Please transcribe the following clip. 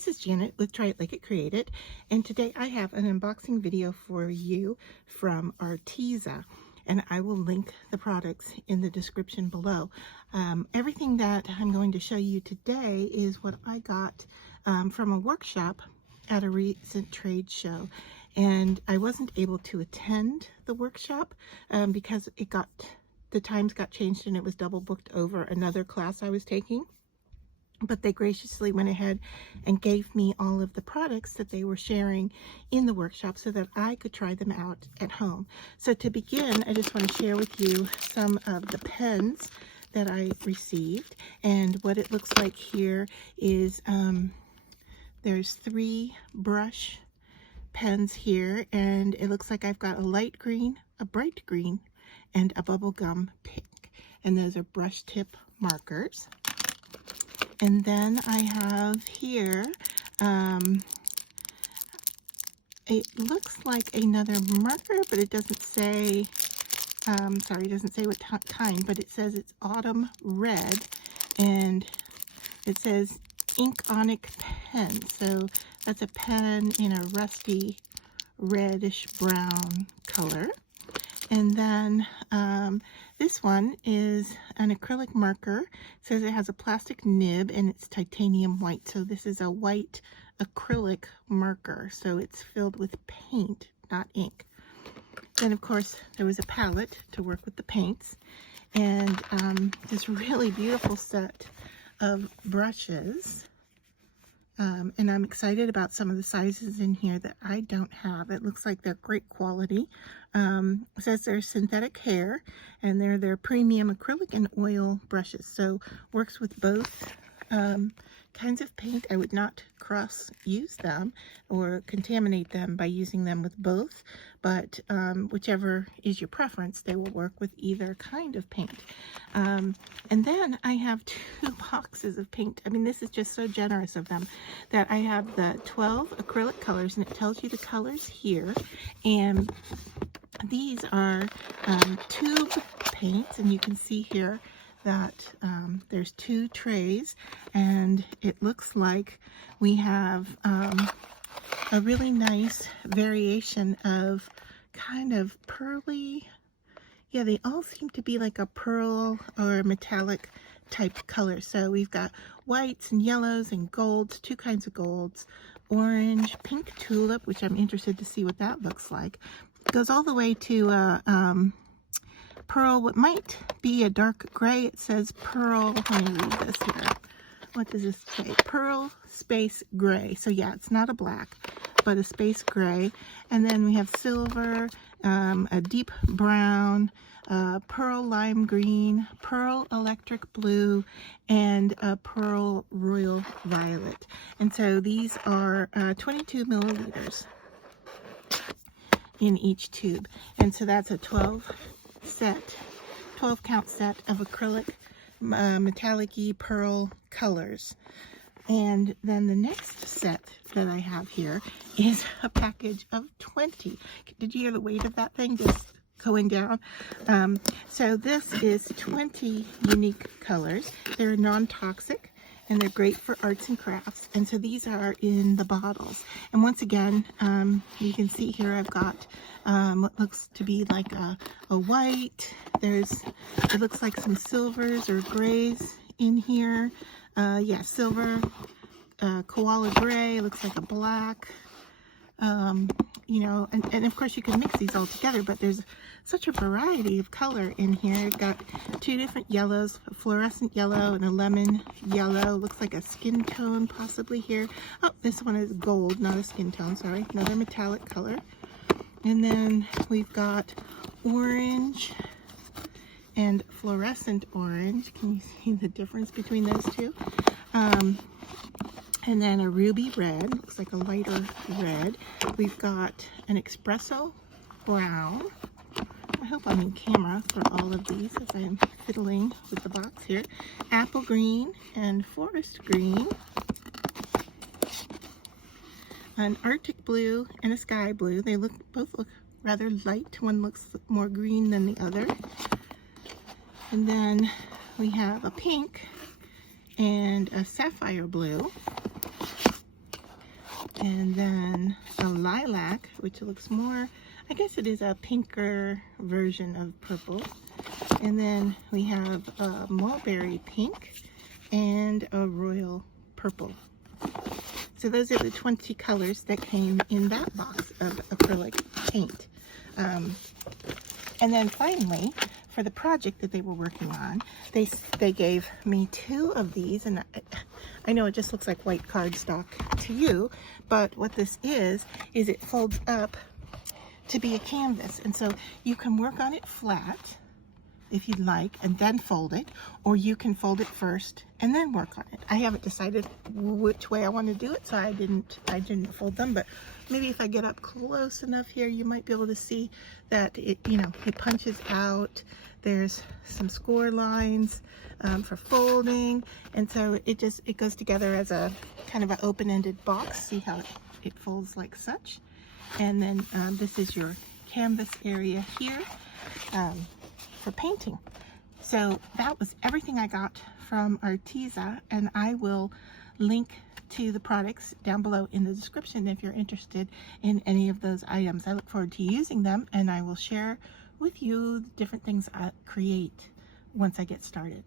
this is Janet with Try It Like It Create It, and today I have an unboxing video for you from Arteza, and I will link the products in the description below. Everything that I'm going to show you today is what I got from a workshop at a recent trade show, and I wasn't able to attend the workshop because the times got changed and it was double booked over another class I was taking. But they graciously went ahead and gave me all of the products that they were sharing in the workshop so that I could try them out at home. So to begin, I just want to share with you some of the pens that I received. And what it looks like here is there's 3 brush pens here, and it looks like I've got a light green, a bright green, and a bubblegum pink. And those are brush tip markers. And then I have here, it looks like another marker, but it doesn't say, sorry, it doesn't say what kind, but it says it's autumn red, and it says Inkonic Pen. So that's a pen in a rusty reddish brown color. And then this one is an acrylic marker. It says it has a plastic nib and it's titanium white. So this is a white acrylic marker. So it's filled with paint, not ink. Then of course there was a palette to work with the paints, and this really beautiful set of brushes. And I'm excited about some of the sizes in here that I don't have. It looks like they're great quality. It says they're synthetic hair, and they're premium acrylic and oil brushes. So works with both kinds of paint. I would not cross use them or contaminate them by using them with both, but whichever is your preference, they will work with either kind of paint. And then I have 2 boxes of paint. I mean, this is just so generous of them that I have the 12 acrylic colors, and it tells you the colors here. And these are tube paints, and you can see here that there's 2 trays, and it looks like we have a really nice variation of kind of pearly, yeah, they all seem to be like a pearl or metallic type color. So we've got whites and yellows and golds, 2 kinds of golds, orange, pink tulip, which I'm interested to see what that looks like. It goes all the way to pearl, what might be a dark gray. It says pearl, let me read this here. What does this say? Pearl space gray. So yeah, it's not a black, but a space gray. And then we have silver, a deep brown, pearl lime green, pearl electric blue, and a pearl royal violet. And so these are 22 milliliters in each tube. And so that's a 12 count set of acrylic metallic-y pearl colors. And then the next set that I have here is a package of 20. Did you hear the weight of that thing just going down? So this is 20 unique colors. They're non-toxic, and they're great for arts and crafts. And so these are in the bottles. And once again, you can see here I've got what looks to be like a white. It looks like some silvers or grays in here. Yeah, silver, koala gray, looks like a black. You know, and of course you can mix these all together, but there's such a variety of color in here. I've got 2 different yellows, a fluorescent yellow and a lemon yellow. Looks like a skin tone possibly here. Oh, this one is gold, not a skin tone, sorry. Another metallic color. And then we've got orange and fluorescent orange. Can you see the difference between those 2? And then a ruby red, looks like a lighter red. We've got an espresso brown. I hope I'm in camera for all of these as I'm fiddling with the box here. Apple green and forest green. An Arctic blue and a sky blue. They both look rather light. One looks more green than the other. And then we have a pink and a sapphire blue. and then a lilac, which looks more, I guess it is a pinker version of purple. And then we have a mulberry pink and a royal purple. So those are the 20 colors that came in that box of acrylic paint. And then finally, for the project that they were working on, they gave me 2 of these, and I know it just looks like white cardstock to you, but what this is it folds up to be a canvas, and so you can work on it flat if you'd like and then fold it, or you can fold it first and then work on it. I haven't decided which way I want to do it, so I didn't fold them, but maybe if I get up close enough here, you might be able to see that it, you know, it punches out. There's some score lines for folding, and so it goes together as a kind of an open-ended box. See how it folds like such. And then this is your canvas area here for painting. So that was everything I got from Arteza, and I will link to the products down below in the description if you're interested in any of those items. I look forward to using them, and I will share with you the different things I create once I get started.